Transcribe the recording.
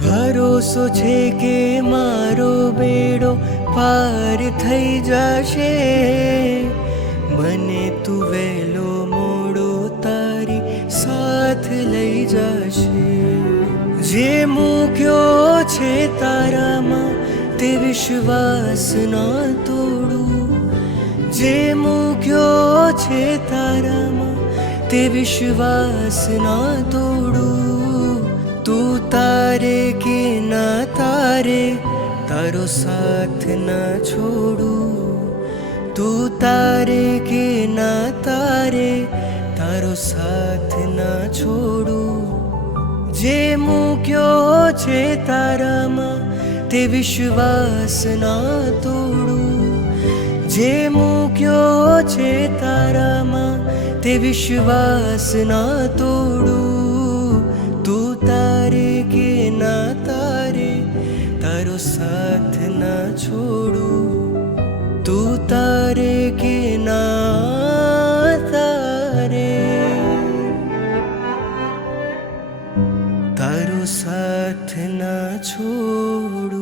ભરોસો છે કે મારો બેડો પાર થઈ જશે, મને તું વહેલો મોડો તારી સાથ લઈ જશે। જે મૂક્યો છે તારામાં તે વિશ્વાસ ના તોડું, જે મૂક્યો છે તારામાં તે વિશ્વાસ ના તોડું। તું તારે કે ના તારે તારો સાથ ના છોડું, તું તારે કે ના તારે તારો સાથ ના છોડું। જે મૂક્યો છે તારામાં તે વિશ્વાસ ના તોડું, જે મૂક્યો છે તારામાં તે વિશ્વાસ ના તોડું। તું તારે કે ના તારે તારો સાથ ના છોડું, તું તારે કે ના તારે તારો સાથ ના છોડું।